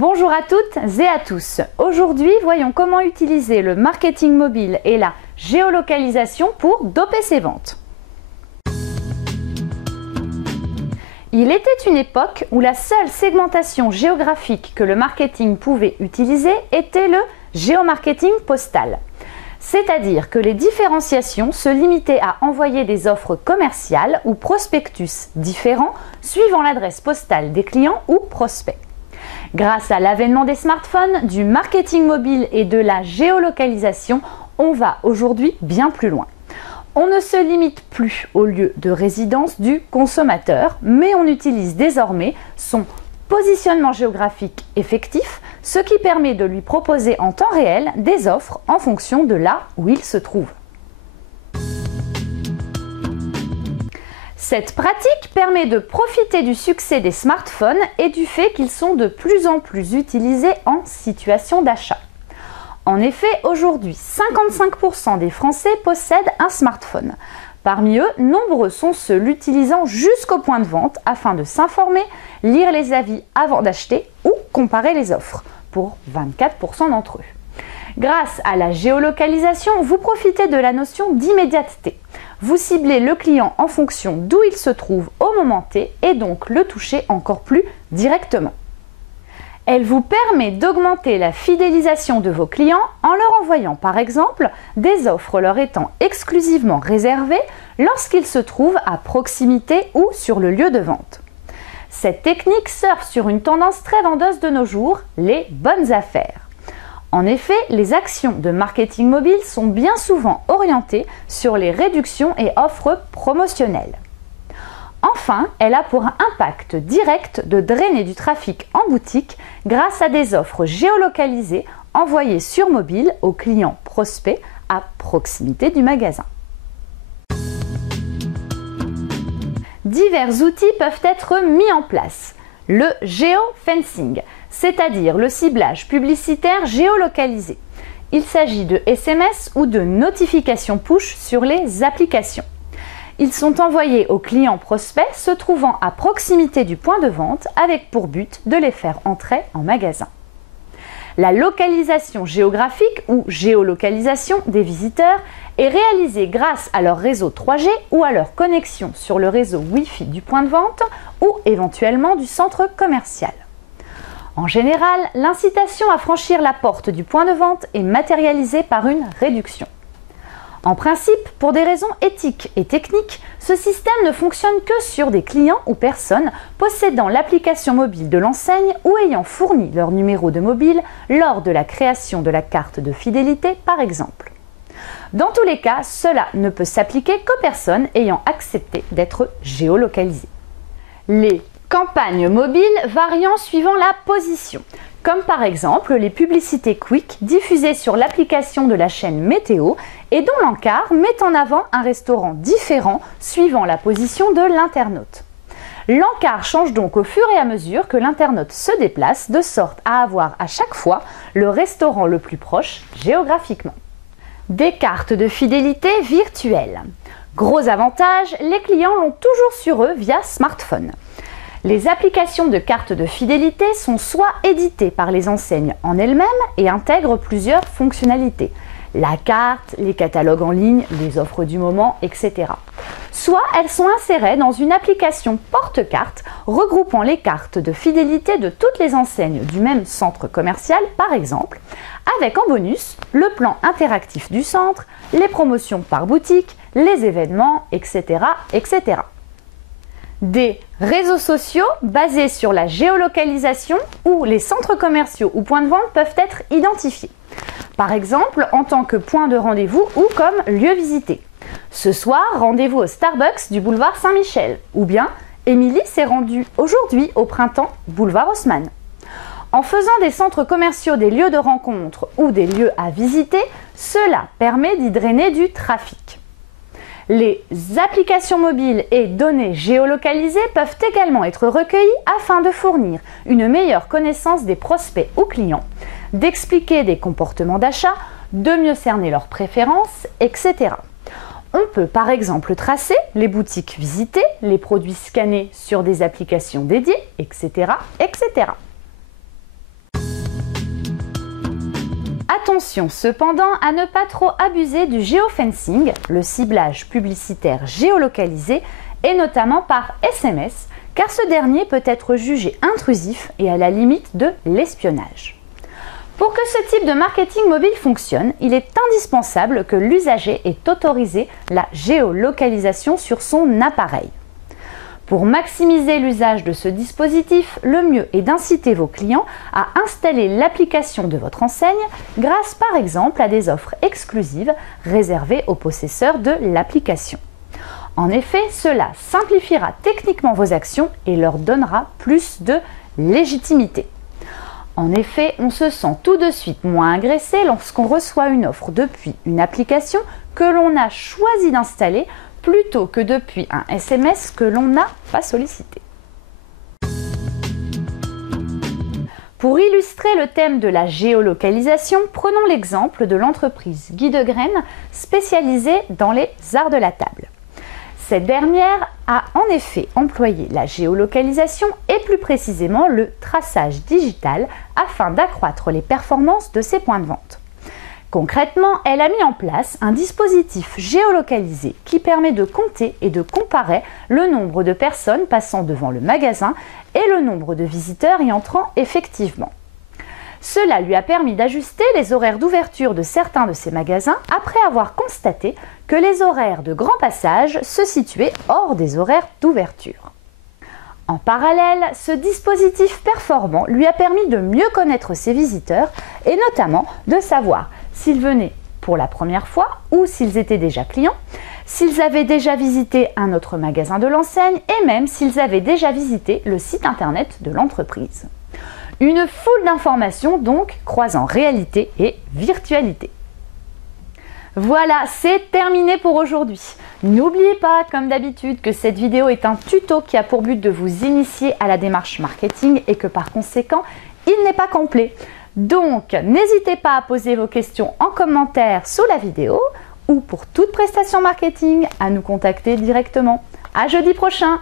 Bonjour à toutes et à tous. Aujourd'hui, voyons comment utiliser le marketing mobile et la géolocalisation pour doper ses ventes. Il était une époque où la seule segmentation géographique que le marketing pouvait utiliser était le géomarketing postal. C'est-à-dire que les différenciations se limitaient à envoyer des offres commerciales ou prospectus différents suivant l'adresse postale des clients ou prospects. Grâce à l'avènement des smartphones, du marketing mobile et de la géolocalisation, on va aujourd'hui bien plus loin. On ne se limite plus au lieu de résidence du consommateur, mais on utilise désormais son positionnement géographique effectif, ce qui permet de lui proposer en temps réel des offres en fonction de là où il se trouve. Cette pratique permet de profiter du succès des smartphones et du fait qu'ils sont de plus en plus utilisés en situation d'achat. En effet, aujourd'hui, 55% des Français possèdent un smartphone. Parmi eux, nombreux sont ceux l'utilisant jusqu'au point de vente afin de s'informer, lire les avis avant d'acheter ou comparer les offres, pour 24% d'entre eux. Grâce à la géolocalisation, vous profitez de la notion d'immédiateté. Vous ciblez le client en fonction d'où il se trouve au moment T et donc le touchez encore plus directement. Elle vous permet d'augmenter la fidélisation de vos clients en leur envoyant par exemple des offres leur étant exclusivement réservées lorsqu'ils se trouvent à proximité ou sur le lieu de vente. Cette technique surfe sur une tendance très vendeuse de nos jours, les bonnes affaires. En effet, les actions de marketing mobile sont bien souvent orientées sur les réductions et offres promotionnelles. Enfin, elle a pour impact direct de drainer du trafic en boutique grâce à des offres géolocalisées envoyées sur mobile aux clients prospects à proximité du magasin. Divers outils peuvent être mis en place. Le géofencing, c'est-à-dire le ciblage publicitaire géolocalisé. Il s'agit de SMS ou de notifications push sur les applications. Ils sont envoyés aux clients prospects se trouvant à proximité du point de vente avec pour but de les faire entrer en magasin. La localisation géographique ou géolocalisation des visiteurs est réalisée grâce à leur réseau 3G ou à leur connexion sur le réseau Wi-Fi du point de vente ou éventuellement du centre commercial. En général, l'incitation à franchir la porte du point de vente est matérialisée par une réduction. En principe, pour des raisons éthiques et techniques, ce système ne fonctionne que sur des clients ou personnes possédant l'application mobile de l'enseigne ou ayant fourni leur numéro de mobile lors de la création de la carte de fidélité, par exemple. Dans tous les cas, cela ne peut s'appliquer qu'aux personnes ayant accepté d'être géolocalisées. Les campagnes mobiles variant suivant la position, comme par exemple les publicités Quick diffusées sur l'application de la chaîne Météo et dont l'encart met en avant un restaurant différent suivant la position de l'internaute. L'encart change donc au fur et à mesure que l'internaute se déplace, de sorte à avoir à chaque fois le restaurant le plus proche géographiquement. Des cartes de fidélité virtuelles. Gros avantage, les clients l'ont toujours sur eux via smartphone. Les applications de cartes de fidélité sont soit éditées par les enseignes en elles-mêmes et intègrent plusieurs fonctionnalités. La carte, les catalogues en ligne, les offres du moment, etc. Soit elles sont insérées dans une application porte-carte regroupant les cartes de fidélité de toutes les enseignes du même centre commercial, par exemple, avec en bonus le plan interactif du centre, les promotions par boutique, les événements, etc., etc. Des réseaux sociaux basés sur la géolocalisation où les centres commerciaux ou points de vente peuvent être identifiés. Par exemple, en tant que point de rendez-vous ou comme lieu visité. Ce soir, rendez-vous au Starbucks du boulevard Saint-Michel. Ou bien, Émilie s'est rendue aujourd'hui au printemps boulevard Haussmann. En faisant des centres commerciaux des lieux de rencontre ou des lieux à visiter, cela permet d'y drainer du trafic. Les applications mobiles et données géolocalisées peuvent également être recueillies afin de fournir une meilleure connaissance des prospects ou clients, d'expliquer des comportements d'achat, de mieux cerner leurs préférences, etc. On peut par exemple tracer les boutiques visitées, les produits scannés sur des applications dédiées, etc., etc. Attention cependant à ne pas trop abuser du géofencing, le ciblage publicitaire géolocalisé, et notamment par SMS, car ce dernier peut être jugé intrusif et à la limite de l'espionnage. Pour que ce type de marketing mobile fonctionne, il est indispensable que l'usager ait autorisé la géolocalisation sur son appareil. Pour maximiser l'usage de ce dispositif, le mieux est d'inciter vos clients à installer l'application de votre enseigne grâce par exemple à des offres exclusives réservées aux possesseurs de l'application. En effet, cela simplifiera techniquement vos actions et leur donnera plus de légitimité. En effet, on se sent tout de suite moins agressé lorsqu'on reçoit une offre depuis une application que l'on a choisi d'installer plutôt que depuis un SMS que l'on n'a pas sollicité. Pour illustrer le thème de la géolocalisation, prenons l'exemple de l'entreprise Guy de Graine spécialisée dans les arts de la table. Cette dernière a en effet employé la géolocalisation et plus précisément le traçage digital afin d'accroître les performances de ses points de vente. Concrètement, elle a mis en place un dispositif géolocalisé qui permet de compter et de comparer le nombre de personnes passant devant le magasin et le nombre de visiteurs y entrant effectivement. Cela lui a permis d'ajuster les horaires d'ouverture de certains de ses magasins après avoir constaté que les horaires de grand passage se situaient hors des horaires d'ouverture. En parallèle, ce dispositif performant lui a permis de mieux connaître ses visiteurs et notamment de savoir s'ils venaient pour la première fois ou s'ils étaient déjà clients, s'ils avaient déjà visité un autre magasin de l'enseigne et même s'ils avaient déjà visité le site internet de l'entreprise. Une foule d'informations donc croisant réalité et virtualité. Voilà, c'est terminé pour aujourd'hui. N'oubliez pas, comme d'habitude, que cette vidéo est un tuto qui a pour but de vous initier à la démarche marketing et que par conséquent, il n'est pas complet. Donc, n'hésitez pas à poser vos questions en commentaire sous la vidéo ou pour toute prestation marketing, à nous contacter directement. À jeudi prochain!